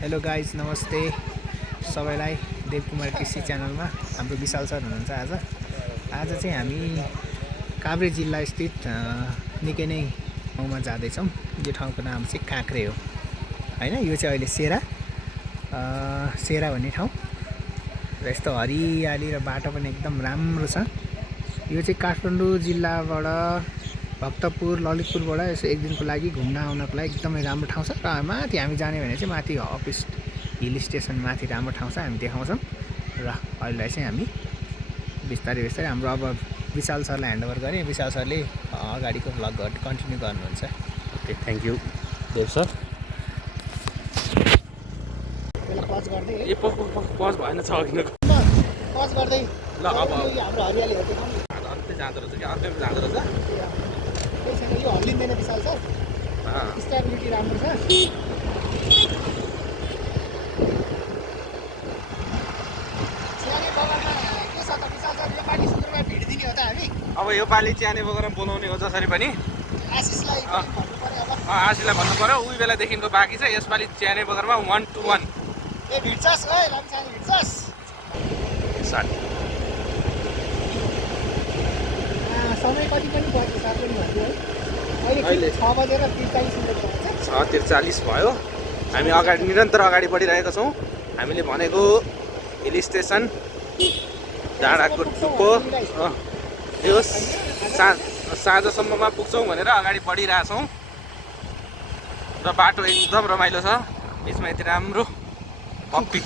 Hello guys, नमस्ते सबैलाई। देवकुमार कृषि च्यानलमा हाम्रो विशाल सर हुनुहुन्छ। आज चाहिँ हामी काभ्रे जिल्ला स्थित निकै नै ठाउँमा जाँदैछौँ। यो ठाउँको नाम चाहिँ काँक्रे हो हैन। यो चाहिँ अहिले सेरा भन्ने ठाउँ र यस्तो हरियाली र बाटो पनि एकदम राम्रो छ। यो चाहिँ काठमाडौँ जिल्लाबाट भक्तपुर ललितपुरबाट यसो एक दिनको लागि घुम्न आउनको लागि एकदमै राम्रो ठाउँ छ। र माथि हामी जाने भने चाहिँ माथि अफिस हिल स्टेसन माथि राम्रो ठाउँ छ, हामी देखाउँछौँ। र अहिले चाहिँ हामी बिस्तारै हाम्रो अब विशाल सरलाई ह्यान्डओभर गरेँ। विशाल सरले अगाडिको भ्लग कन्टिन्यू गर्नुहुन्छ। Okay, thank you Dev sir. Pause गर्दै ए पज भएन छ किन पज गर्दै ल अब हाम्रो हरियालीहरू देखाउँ। अर्कै जाँदो रहेछ कि अर्कै जाँदो रहेछ। यो हल्लिँदैन विशाल सर, स्टेबिलिटी राम्रो छ। अब यो पालि च्याने बगरमा बोलाउने हो जसरी पनि आशिषलाई आशीलाई भन्नु पर्यो। उही बेलादेखिको बाँकी छ। यसपालि च्याने बगरमा 1 to 1 भिड्छस् है लामछाने भिड्छस्। समय कति पनि बज्यो सर पनि भन्छु है। अहिले 6 बजेर 43 मिनट भएछ। 6:43 भयो। हामी निरन्तर अगाडि बढिरहेका छौँ। हामीले भनेको हिल स्टेसन डाँडाको टुप्पो यो साँझसम्ममा पुग्छौँ भनेर अगाडि बढिरहेछौँ। र बाटो एकदम रमाइलो छ, बिचमा यति राम्रो कप्पी।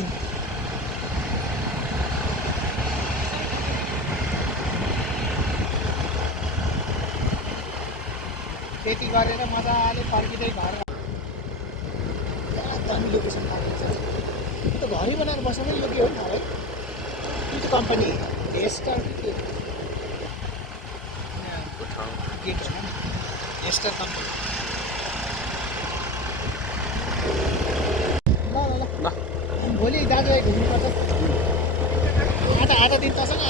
त्यति गरेर मजाले फर्किँदै घर दामी लोकेसन पाएको छ। त्यो घरै बनाएर बस्नु पनि योग्य हो नि त है। त्यो कम्पनी एस्टर एस्टर कम्पनी। ल ल ल भोलि दाजुभाइ घुम्नुपर्छ। आधा दिन तसँग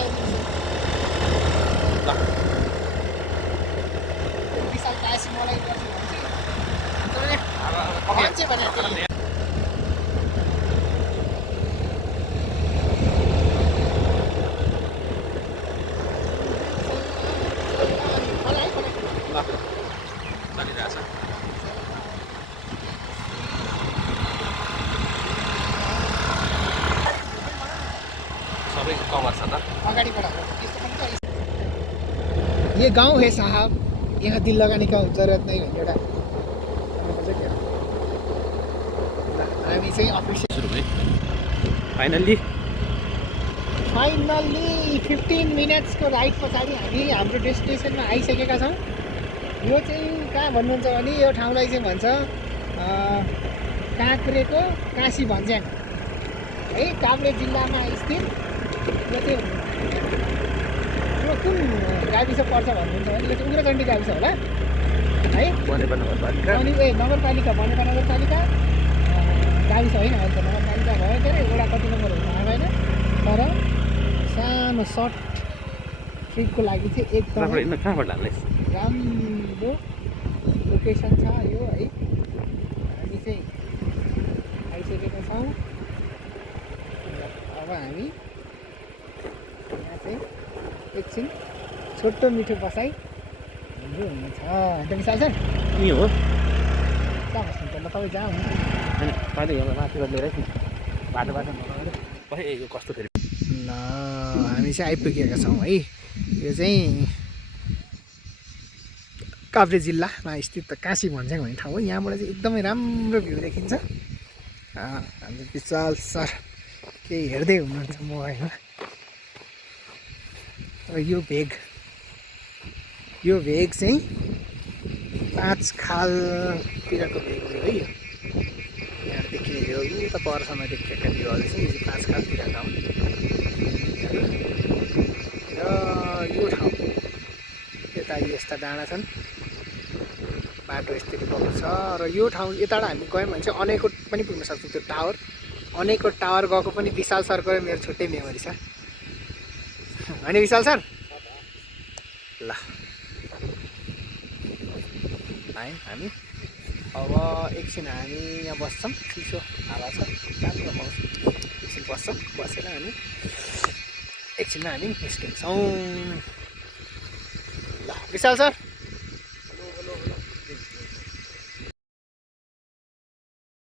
विशाल काशी मलाई गर्छु मान्छे भने सबै कभर छ त अगाडि बढाएको। ये गाउँ है साहब, यहाँ दिल लगाने का जरुरत नहीं भन्ने एउटा हामी चाहिँ अफिस सुरु भयो। फाइनल्ली 15 मिनट्सको राइड पछाडि हामी हाम्रो डेस्टिनेसनमा आइसकेका छौँ। यो चाहिँ कहाँ भन्नुहुन्छ भने यो ठाउँलाई चाहिँ भन्छ काँक्रेको काशी भन्ज्याङ है, काभ्रे जिल्लामा स्थित। यो चाहिँ कुन गाविस पर्छ भन्नुहुन्छ भने यो चाहिँ उग्रचण्डी गाविस होला है। अनि नगरपालिका भनेको नगरपालिका गाविस होइन, अहिले त नगरपालिका भयो के अरे। एउटा कति नम्बर हो थाहा भएन, तर सानो सर्ट ट्रिपको लागि चाहिँ एकदम राम्रो लोकेसन छ यो है। हामी चाहिँ आइसकेका छौँ। अब हामी यहाँ चाहिँ एकछिन छोटो मिठो बसाइ हाम्रो हुनेछ। अन्त विशाल सर नि हो कहाँ बस्नु त? ल तपाईँ जहाँ हुनुहुन्छ माथिबाट लिएर बाटो यो कस्तो फेरि। ल हामी चाहिँ आइपुगेका छौँ है। यो चाहिँ काभ्रे जिल्लामा स्थित काशी भन्ज्याङ भन्ने ठाउँ हो। यहाँबाट चाहिँ एकदमै राम्रो भ्यू देखिन्छ। हाम्रो विशाल सर केही हेर्दै हुनुहुन्छ मोबाइलमा। र यो भेग चाहिँ 5 खालतिरको भेग हो है। यो यहाँ देखिने भ्यू उता परसम्म देखिएका भ्यूहरू चाहिँ यो 5 खालतिरका हुन्। र यो ठाउँ यता यस्ता डाँडा छन्, बाटो यस्तरी भएको छ। र यो ठाउँ यताबाट हामी गयौँ भने चाहिँ अनेकट पनि पुग्न सक्छौँ। त्यो टावर अनेकट टावर गएको पनि विशाल सरको र मेरो छुट्टै मेमोरी छ होइन विशाल सर। ल हामी अब एकछिन हामी यहाँ बस्छौँ, चिसो हावा छ, राम्रो पाउँछ, एकछिन बस्छौँ, बसेर हामी एकछिनमा हामी निस्किन्छौँ। ल विशाल सर